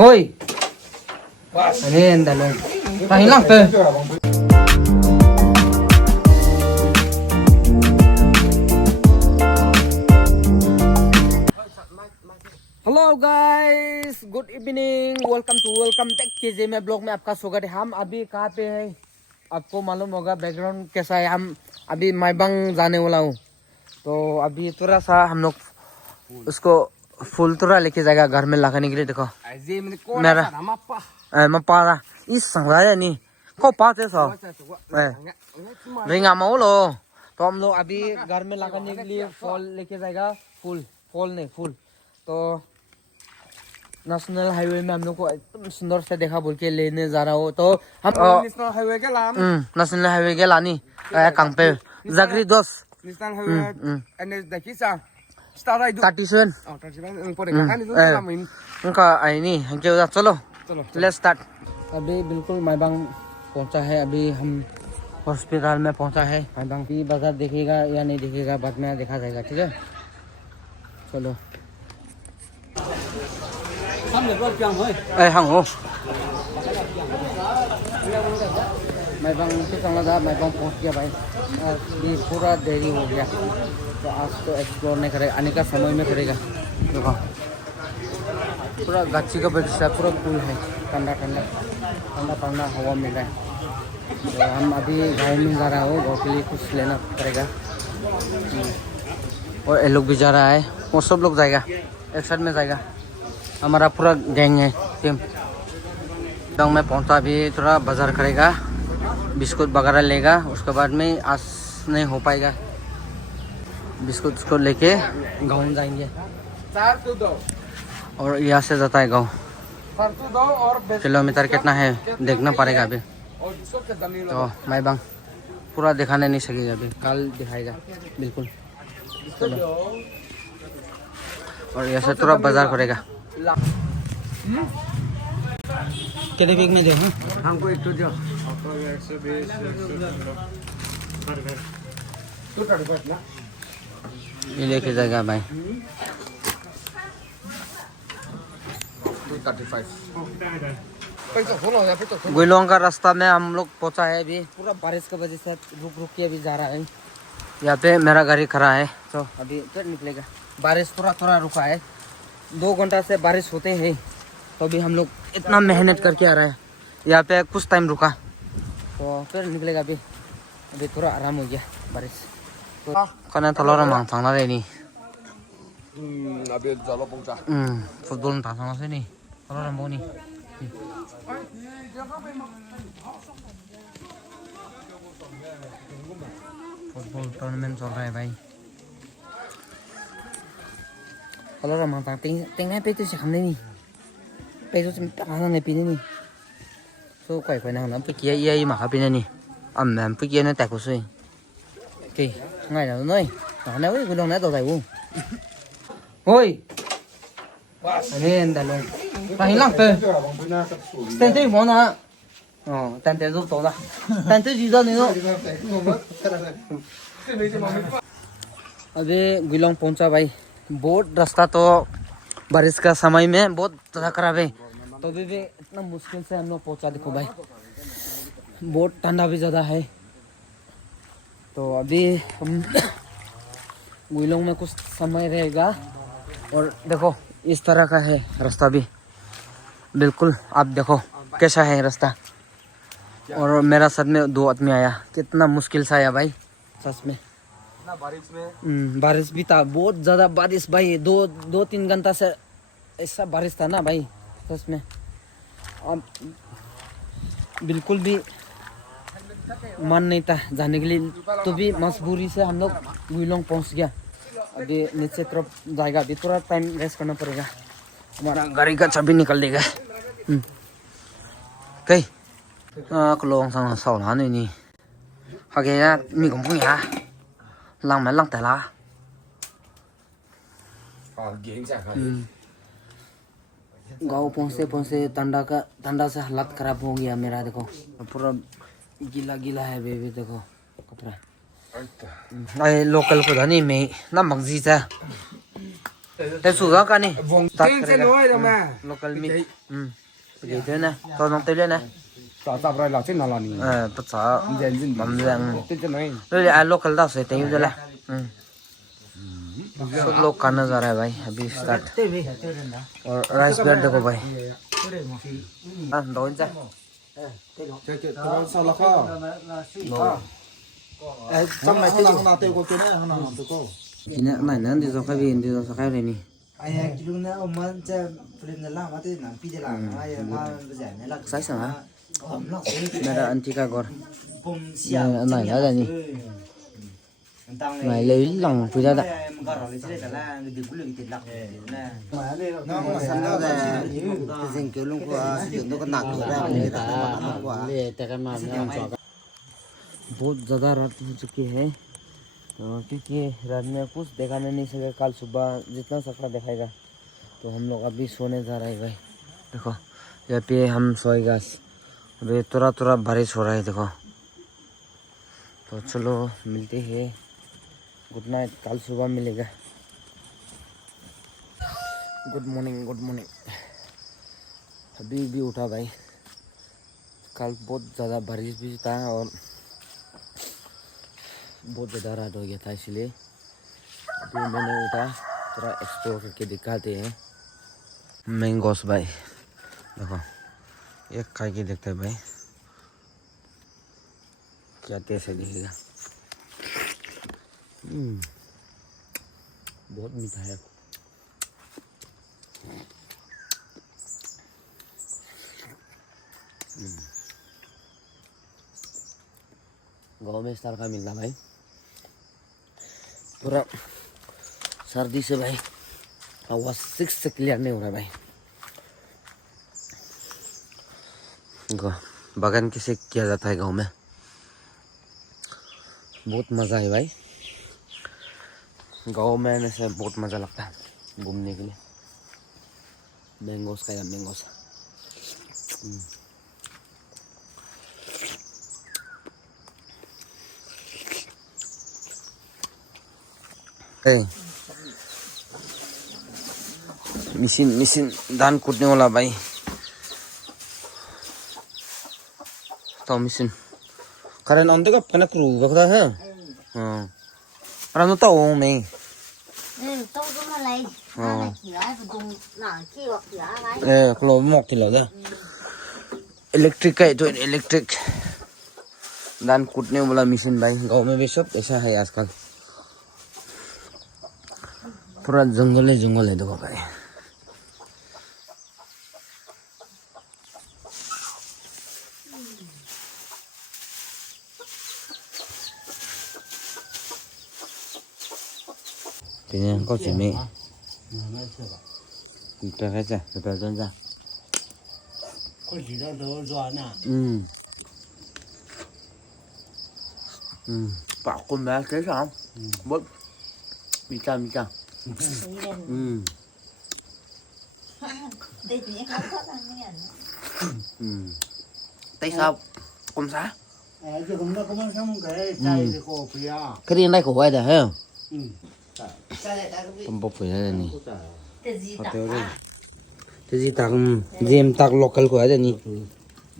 Oi, ini anda long. Nah hilang tuh. Hello guys, good evening, welcome back कीजिए मैं blog में आपका स्वागत है। हम अभी कहाँ पे हैं आपको मालूम होगा, बैकग्राउंड कैसा है। हम अभी माइबंग जाने वाला हूँ, तो अभी थोड़ा सा हम लोग उसको फूल थोड़ा लेके जाएगा घर में लगाने के लिए। देखो मेरा मपारा इस संग्रह नहीं को पाते सो रिंगा माउलो, तो हम लोग अभी घर में लगाने के लिए फूल लेके जाएगा। फूल तो नेशनल हाईवे में हम लोग को एकदम सुंदर से देखा बोल के लेने जा रहा हो। तो हम नेशनल हाईवे के लाम नेशनल हाईवे के लानी कहाँ पे जागरी दोस नेशनल हाईवे एनएच देखी सा स्टार आई 37 37 पड़े का नहीं तो लाम उनका आई नहीं हमके उधर चलो चलो लेट्स स्टार्ट। अभी बिल्कुल माइबंग पहुंचा है, अभी हम हॉस्पिटल में पहुंचा है। माइबंग भी बाजार देखेगा या नहीं देखेगा बाद में देखा जाएगा, ठीक है। चलो हंगो माइबंग से चलना था, माइबंग पहुंच गया भाई। अभी पूरा देरी हो गया, तो आज तो एक्सप्लोर नहीं करेगा, आने का समय में करेगा। देखो पूरा गाछी का बगीचा, पूरा कूल है, ठंडा हवा मिल रहा है। तो हम अभी गाँव में जा रहा हो, गाँव के लिए कुछ लेना पड़ेगा। और ये लोग भी जा रहा है, वो सब लोग जाएगा, एक साथ में जाएगा। हमारा पूरा गैंग है, टीम। गाँव में पहुंचा, अभी थोड़ा बाजार करेगा, बिस्कुट वगैरह लेगा। उसके बाद में आज नहीं हो पाएगा, बिस्कुट उसको लेके गाँव जाएंगे। और यहाँ से जाता है गाँव, किलोमीटर कितना है देखना पड़ेगा अभी। तो माइबंग पूरा दिखाने नहीं सकेगा, अभी कल दिखाएगा बिल्कुल। और यहाँ से थोड़ा बाजार करेगा। कितने बैग में दे हमको एक तो दो। ये लेके जाएगा भाई 235। गुइलोंग का रास्ता में हम लोग पहुंचा है, अभी पूरा बारिश की वजह से रुक के अभी जा रहा है। यहाँ पे मेरा गाड़ी खड़ा है, तो अभी तो निकलेगा। बारिश थोड़ा रुका है, 2 घंटा से बारिश होते हैं, तो अभी हम लोग इतना मेहनत करके आ रहा है। यहाँ पे कुछ टाइम रुका तो फिर निकलेगा। अभी थोड़ा आराम हो गया बारिश तो कना तलरा मांग थांना रे नी अभी चलो पहुंचा फुटबॉल थांना से नी तलरा मोनी फुटबॉल टूर्नामेंट चल रहा है भाई। तलरा मांग थांग टेंग पे तो से हमने नी पे तो ताना ने पीने नी so quậy phải nào nó bị kia ấy mà bên này em bị kia nó tẹt của suy kì ngày nào nơi nó nếu cái lông này tao thấy không ôi anh em đã lông ta hình lăng tơ tên thế món nào tên thế giúp tao ra tên thế gì đó nữa अभी गुइलोंग पहुंचा भाई। बहुत रास्ता तो बारिश का समय में बहुत ज़्यादा खराब है, तो अभी भी इतना मुश्किल से हम लोग पहुंचा। देखो भाई बहुत ठंडा भी ज़्यादा है, तो अभी हम गुइलोंग में कुछ समय रहेगा। और देखो इस तरह का है रास्ता भी, बिल्कुल आप देखो कैसा है रास्ता। और मेरा साथ में 2 आदमी आया, कितना मुश्किल से आया भाई सच में। बारिश भी था, बहुत ज़्यादा बारिश भाई, 2-3 घंटा से ऐसा बारिश था ना भाई सच में। अब बिल्कुल भी मन नहीं था जाने के लिए, तो भी मजबूरी से हम लोग गुइलोंग पहुंच गया। अभी नीचे तरफ जाएगा, अभी थोड़ा टाइम रेस्ट करना पड़ेगा। हमारा गाड़ी का चाबी निकल देगा कई लोग संग सौ ना नहीं हगे ना मी cũng cũng ya lăng mà lăng tại lá गाँव पहुँचे ठंडा से हालत खराब हो गया मेरा। देखो पूरा गीला है बेबी, देखो कपड़ा। लोकल को धनी में ना मगजी था Thế sủi gác ăn đi. vùng Tắt trên cái sẽ này. nói đâu mà Local meat. Vậy thế này. Tôi nóng tới lên này. tao tập rồi là trên nào là nè Tất cả dần dần bấm răng. trên trên này Rồi ai local đó sẽ tiếng rồi là. सब लोग खाना जा रहा है भाई अभी start और rice bread देखो भाई हाँ दो inch chơi tao sau là khó trong này tiêu nào tiêu có kia nữa nào tiêu có ini này nó đi ra cái gì đi ra cái này nè ai cái lúc nào ông mà chơi phim là làm cái nào phi làm ai mà bây giờ này là sai sao hả ẩm lắm đây là antika gor cùng này nó là gì này lấy lòng phụ ra đấy dình kiểu luôn qua sử dụng nó còn nặng nữa người ta बहुत ज़्यादा रात हो चुकी है क्योंकि रात में कुछ देखा नहीं सके कल सुबह जितना सपना दिखाएगा तो हम लोग अभी सोने जा रहे हैं भाई देखो यहाँ पे हम सोएगा और ये थोड़ा बारिश हो रहा है देखो तो चलो मिलते हैं गुड नाइट कल सुबह मिलेगा गुड मॉर्निंग अभी भी उठा भाई कल बहुत ज़्यादा बारिश भी था और बहुत ज़्यादा रात हो गया था इसलिए अभी मैंने उठा थोड़ा एक्सप्लोर करके दिखाते हैं मैंगोस भाई देखो एक खा के देखते हैं भाई क्या टेस्ट है दिखेगा बहुत मीठा है गाँव में इस तरह का मिलता भाई पूरा सर्दी से भाई आवाज 6 से क्लियर नहीं हो रहा भाई बागान कैसे किया जाता है गांव में बहुत मज़ा है भाई गांव में आने से बहुत मज़ा लगता है घूमने के लिए मैंगोस खाया मैंगोस मिशन धान कूटने वाला भाई तो mission karen onde ka panak ru bakda ha ram to me tao cũng mà lấy là chỉ nói phải dùng nở kia hoặc gì đấy klo mok thì là da electric का तो electric धान कूटने वाला machine भाई गांव में भी सब ऐसा है आजकल पूरा जंगल है देखो भाई thì nha có chỉ mẹ cái cái gì cái đơn ra có gì đó đâu rõ nè bảo con bé thế sao bớt mi cha tại sao con sao chứ không nó có muốn xong cái trái thì khổ phía cái đi đây của ai đấy hả trái con bốc phải đây này cái gì có tiêu đây cái gì tặng diêm tặng local của ai đây nhỉ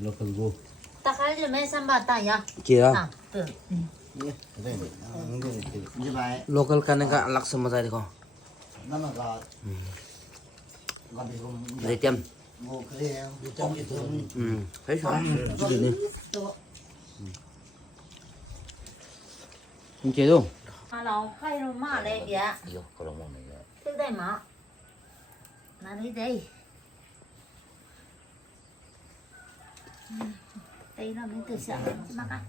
local go ta khai cho mấy xem bà ta nhá kia từ như vậy local का ने का अलग से मजा है देखो nó mà gọi gọi thì không để tiêm ngô cái đi trong cái thùng thấy sao chú đi đi không chế đâu mà nó khai nó mà đây kìa từ đây mà là đi đây đây là mấy từ sáng mắc á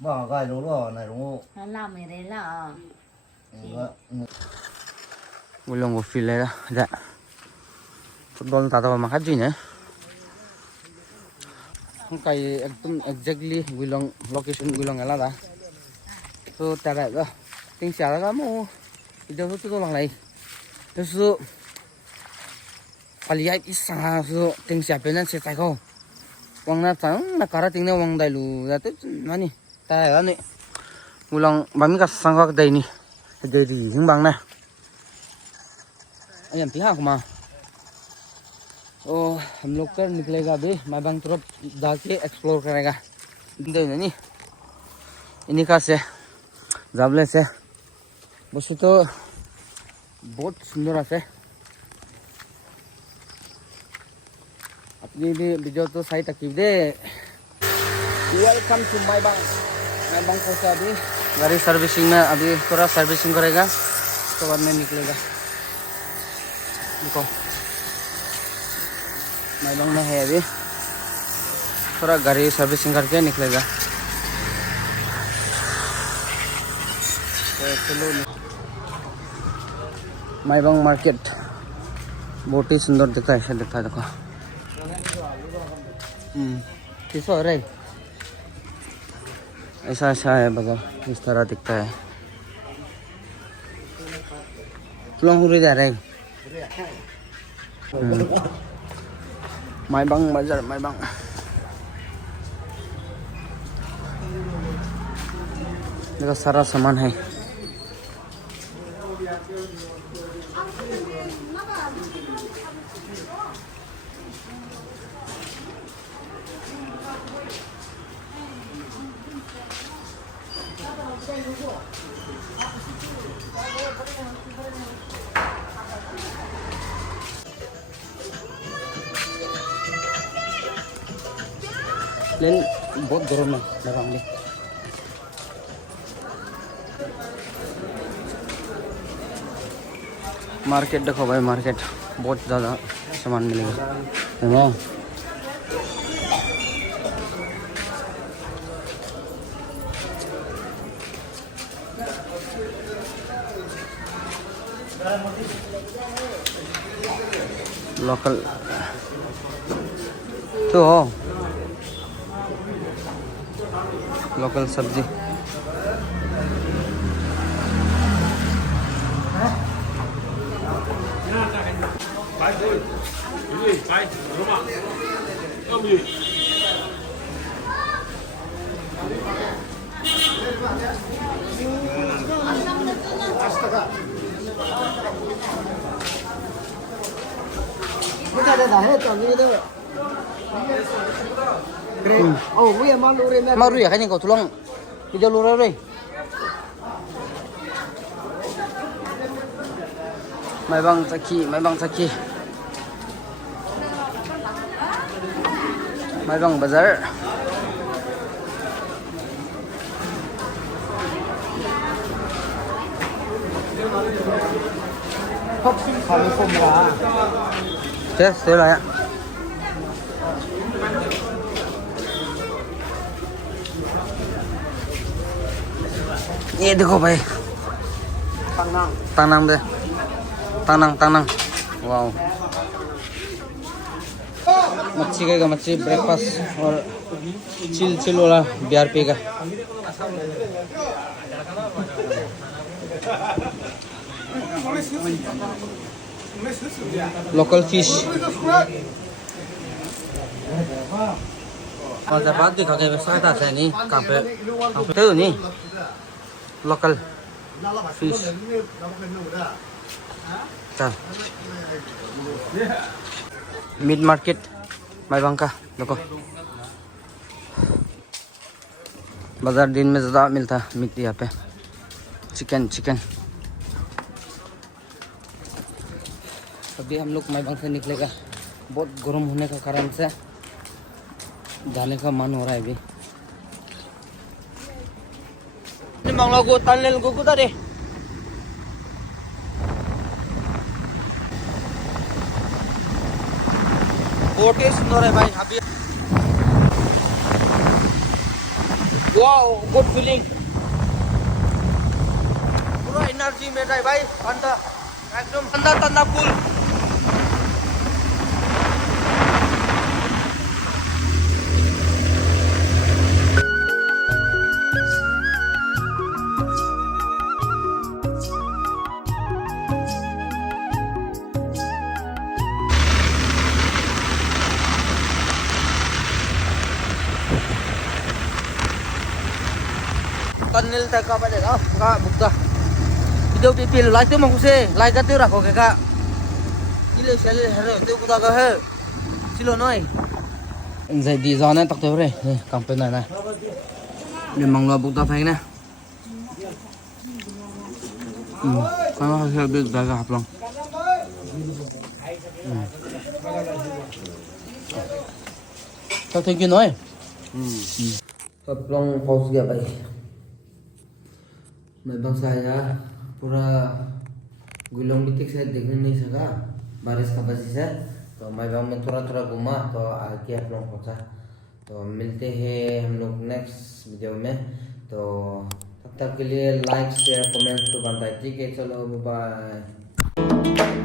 bỏ gai đúng rồi này đúng không nó làm cái đấy là ulang ko feel lah ada football tak tahu makan je ni kai ekdom exactly ulang location ulang ala dah so tak ada ting sia lah kamu itu tu tu lang lai tu su aliai isa su ting sia penan se tai ko wang na tang na kara ting na wang dai lu da tu mani tai la ni ulang bami ka sangak dai ni dai ri hing bang na एम पी हाँ कुमा ओ हम लोग कर निकलेगा अभी माइबांग तरफ जाके एक्सप्लोर करेगा नहीं इन्हीं का से जाबले से बस तो बहुत सुंदर आसे अपनी भी वीडियो तो सही तक दे वेलकम टू माइबांग पहुंचा अभी गाड़ी सर्विसिंग में अभी थोड़ा सर्विसिंग करेगा उसके बाद में निकलेगा देखो माइबांग में है अभी थोड़ा गाड़ी सर्विसिंग करके निकलेगा तो चलो माइबांग मार्केट बहुत ही सुंदर दिखता है ऐसा दिखता है देखो किस हो रहा है ऐसा ऐसा है बाजार इस तरह दिखता है तुलंग जा रहे हैं माइबांग बाजार माइबांग देखो सारा सामान है लेकिन बहुत गर्म है लगाऊंगे मार्केट देखो भाई मार्केट बहुत ज़्यादा सामान मिलेगा है ना लोकल तो लोकल सब्जी maru ya kayaknya kau tulang di jalur apa? Maibang Taki, Maibang Bazar. Yes, saya lah ya. ये देखो भाई तांगनांग दे तांगनांग वाओ मच्छी का मच्छी ब्रेकफास्ट और चिल वाला BRP का लोकल फिश और जब बात दिखा के वैसा है नहीं कहाँ पे तो नहीं local fish चल मीट मार्केट माइबांग का देखो बाजार दिन में ज़्यादा मिलता है मीट यहाँ पे चिकन अभी हम लोग माइबांग से निकलेगा बहुत गर्म होने का कारण से जाने का मन हो रहा है अभी Mang lagu tanel gugu tadi. Boat is सुंदर है भाई अभी wow good feeling पूरा एनर्जी मिल रहा है भाई ठंडा एकदम ठंडा full Tunnel tak apa deh, kak buka. Video pipil, like tu mau kuse, like tu rako kak. Ile sel hero tu kuda ka he. Silo noi. Zai di zone tak tu re. Campaign này này. Memang lo bukta phai nè. Kalau hasil big daga haplong. Thank you nói. Haplong pause gया भाई. मैं बंसा या पूरा गुलोंग बिटिक से देखने नहीं सका बारिश का वजह से तो मैं गाँव में थोड़ा थोड़ा घूमा तो आगे आप लोग पहुँचा तो मिलते हैं हम लोग नेक्स्ट वीडियो में तो तब तक के लिए लाइक शेयर कमेंट तो बनता है ठीक है चलो बाय